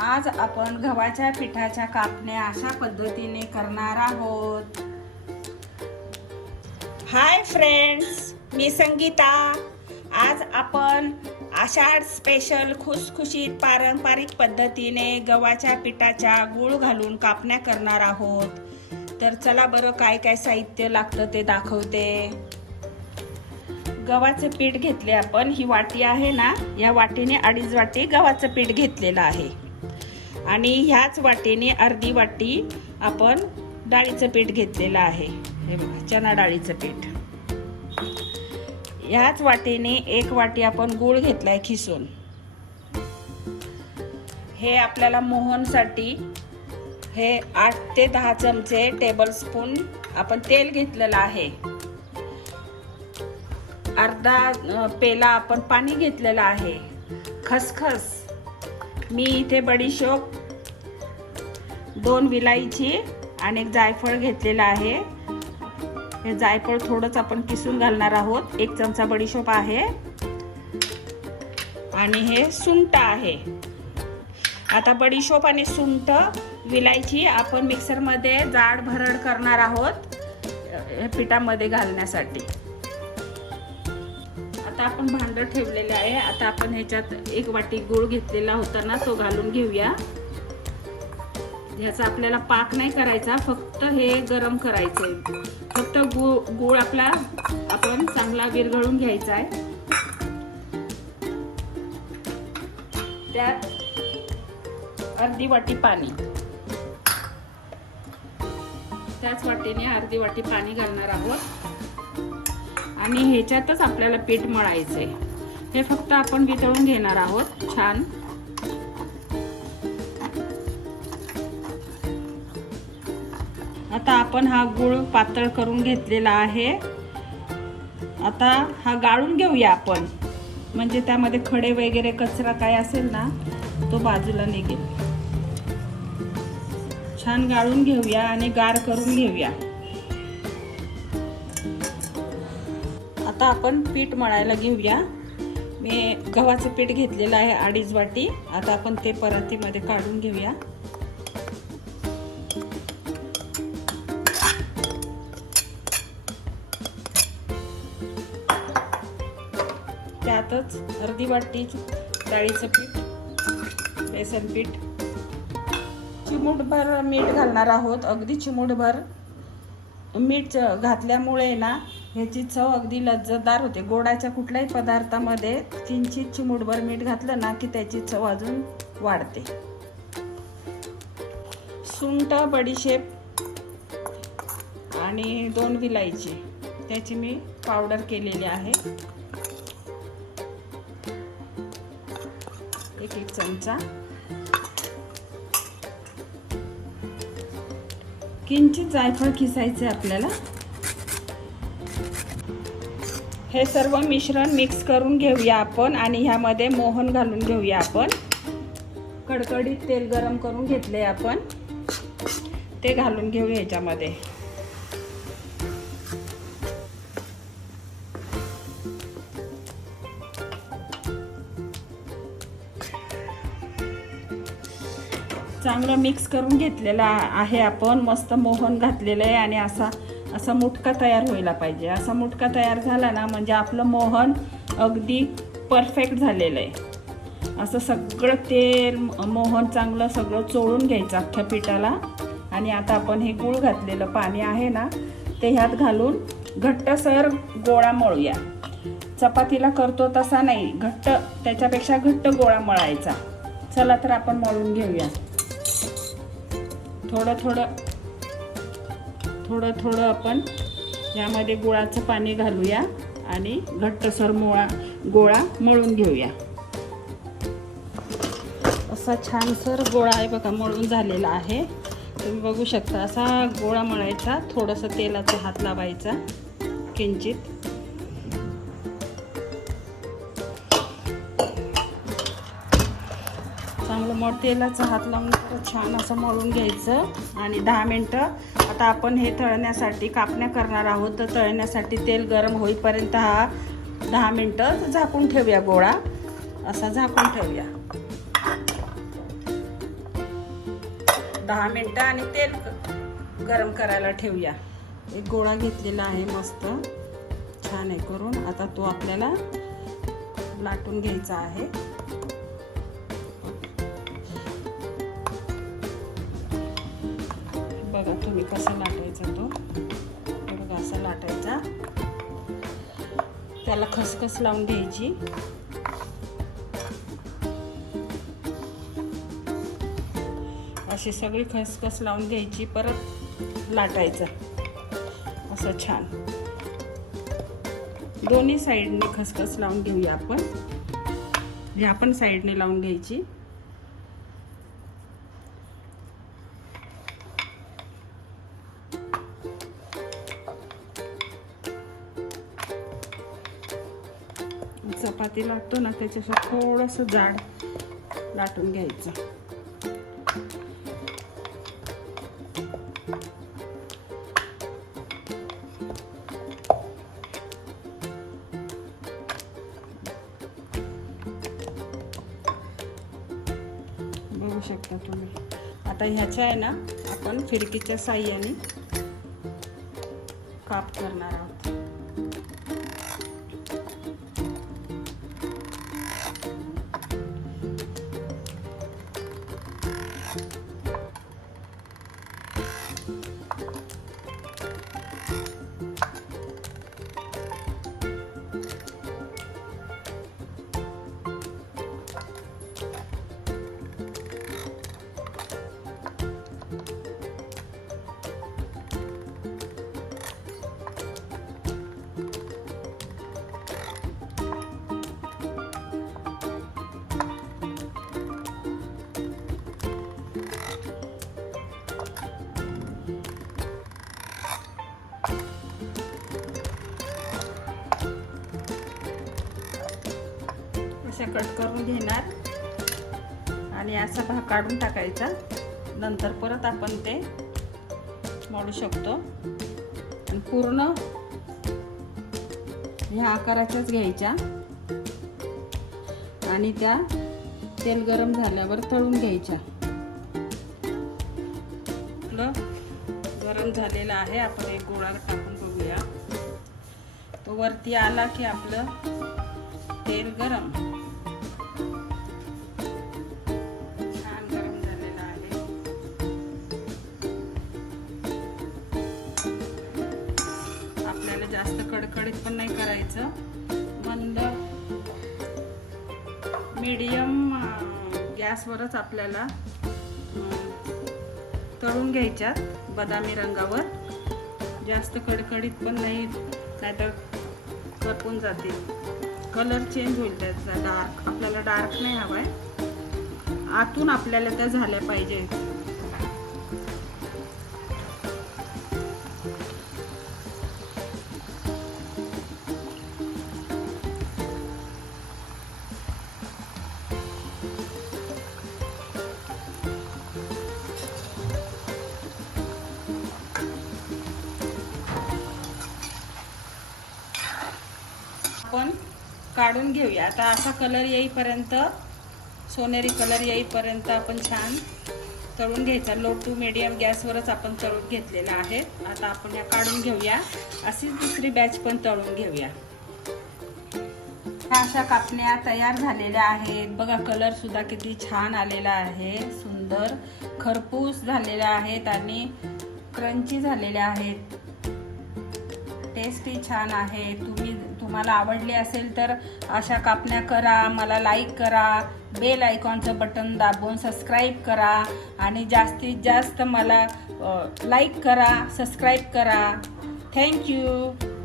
आज आपण गव्हाच्या पिठाच्या कापण्या अशा पद्धतीने करणार आहोत. हाय फ्रेंड्स मी संगीता. आज आपण आषाढ स्पेशल खुसखुशीत पारंपरिक पद्धतीने गव्हाच्या पिठाच्या गूळ घालून कापण्या करणार आहोत. तर चला बरं काय काय साहित्य लागतं ते दाखवते. गव्हाचं पीठ घेतले आपण ही वाटी आहे ना या वाटीने अडीच वाटी गव्हाचं पीठ घेतलेलं आहे. आणि ह्याच वाटीने अर्धी वाटी आपण डाळीचं पीठ घेतलेलं आहे. हे बघा चना डाळीचं पीठ. ह्याच वाटीने एक वाटी आपण गूळ घेतलाय खिसून. हे आपल्याला मोहनसाठी हे आठ ते दहा चमचे टेबल स्पून आपण तेल घेतलेलं आहे. अर्धा पेला आपण पाणी घेतलेलं आहे. खसखस. मी इथे बडीशोप दोन विलायची आणि एक जायफळ घेतलेलं आहे. हे जायफळ थोडंच आपण किसून घालणार आहोत. एक चमचा बडीशोप आहे. आणि हे सुंठ आहे. आता बडीशोप आणि सुंठ विलायची आपण मिक्सरमध्ये जाड भरड करणार आहोत. पिठामध्ये घालण्यासाठी. आता आपण भांडं ठेवलेलं आहे. आता आपण ह्याच्यात एक वाटी गूळ घेतलेला होता ना तो घालून घेऊया. ह्याचा आपल्याला पाक नाही करायचा फक्त हे गरम करायचंय. फक्त गूळ गूळ आपला आपण चांगला विरघळून घ्यायचा आहे त्यात अर्धी वाटी पाणी. त्याच वाटीने अर्धी वाटी पाणी घालणार आहोत. आणि ह्याच्यातच आपल्याला पीठ मळायचंय. हे फक्त आपण वितळून घेणार आहोत छान. आता आपण हा गुळ पातळ करून घेतलेला आहे. आता हा गाळून घेऊया आपण. म्हणजे त्यामध्ये खडे वगैरे कचरा काय असेल ना तो बाजूला निघेल. छान गाळून घेऊया आणि गार करून घेऊया. आता आपण पीठ मळायला घेऊया. मी गव्हाचं पीठ घेतलेलं आहे अडीच वाटी. आता आपण ते परातीमध्ये काढून घेऊया. त्यातच अर्धी वाटी डाळीचं पीठ बेसन पीठ. चिमूटभर मीठ घालणार आहोत. अगदी चिमूटभर मीठ घातल्यामुळे ना ह्याची चव अगदी लज्जतदार होते. गोडाच्या कुठल्याही पदार्थामध्ये किंचित चिमूटभर मीठ घातलं ना की त्याची चव अजून वाढते. सुंट बडीशेप आणि दोन विलायची. त्याची मी पावडर केलेली आहे. एक एक चमचा. किंचित जायफळ खिसायचे आपल्याला. हे सर्व मिश्रण मिक्स करून घेऊया आपण आणि ह्यामध्ये मोहन घालून घेऊया आपण. कडकडीत तेल गरम करून घेतले आपण. ते घालून घेऊ ह्याच्यामध्ये. चांगलं मिक्स करून घेतलेलं आहे आपण. मस्त मोहन घातलेलं आहे आणि असा असा मुटका तयार व्हायला पाहिजे. असा मुटका तयार झाला ना म्हणजे आपलं मोहन अगदी परफेक्ट झालेलं आहे. असं सगळं तेल मोहन चांगलं सगळं चोळून घ्यायचं अख्ख्या पिठाला. आणि आता आपण हे गूळ घातलेलं पाणी आहे ना ते ह्यात घालून घट्टसर गोळा मळूया. चपातीला करतो तसा नाही घट्ट त्याच्यापेक्षा घट्ट गोळा मळायचा. चला तर आपण मळून घेऊया. थोडं थोडं थोडं थोडं आपण यामध्ये गुळाचं पाणी घालूया आणि घट्टसर मुळा गोळा मळून घेऊया. असा छानसर गोळा आहे बघा मळून झालेला आहे. तुम्ही बघू शकता असा गोळा मळायचा थोडंसं तेलाचा हात लावायचा किंचित. चांगलं मळ तेलाचा हात लावून छान असं मळून घ्यायचं. आणि दहा मिनटं आता आपण हे तळण्यासाठी कापण्या करणार आहोत. तर तळण्यासाठी तेल गरम होईपर्यंत हा दहा मिनटं झाकून ठेवूया गोळा. असा झाकून ठेवूया. दहा मिनटं आणि तेल गरम करायला ठेवूया. एक गोळा घेतलेला आहे मस्त. छान आहे करून. आता तो आपल्याला लाटून घ्यायचा आहे. बघा तुम्ही कसं लाटायचा तो. बघा असा लाटायचा. त्याला खसखस लावून घ्यायची. अशी सगळी खसखस लावून घ्यायची परत लाटायचं. असं छान. दोन्ही साईडने खसखस लावून घेऊया आपण. या पण साईडने लावून घ्यायची. चपाती लाटतो ना त्याच्याशी थोडंसं जाड लाटून घ्यायचं. बघू शकता तुम्ही. आता ह्याच्या आहे ना आपण खिडकीच्या साह्याने काप करणार आहोत. कट करून घेणार. आणि असा भाग काढून टाकायचा. नंतर परत आपण ते मोडू शकतो. आणि पूर्ण ह्या आकाराच्याच घ्यायच्या. आणि त्या तेल गरम झाल्यावर तळून घ्यायच्या. आपलं गरम झालेलं आहे. आपण एक गोळा टाकून बघूया. तो वरती आला की आपलं तेल गरम. कडकडीत पण नाही करायचं. मंद मीडियम गॅसवरच आपल्याला तळून घ्यायच्यात बदामी रंगावर. जास्त कडकडीत पण नाही नाहीतर करपून जाते कलर चेंज होईल त्याचा डार्क आपल्याला डार्क नाही हवाय. आतून आपल्याला त्या झाल्या पाहिजे आपण काढून घेऊया. आता असा कलर येईपर्यंत सोनेरी कलर येईपर्यंत आपण छान तळून घ्यायचा. लो टू मिडियम गॅसवरच आपण तळून घेतलेला आहे. आता आपण या काढून घेऊया. अशीच दुसरी बॅच पण तळून घेऊया. ह्या अशा कापण्या तयार झालेल्या आहेत. बघा कलर सुद्धा किती छान आलेला आहे. सुंदर खरपूस झालेल्या आहेत आणि क्रंची झालेल्या आहेत. टेस्टही छान आहे. तुम्ही तुम्हाला आवडली असेल तर अशा कापण्या करा मला लाईक करा बेल आयकॉनचं बटन दाबून सबस्क्राईब करा आणि जास्तीत जास्त मला लाईक करा सबस्क्राईब करा. थँक्यू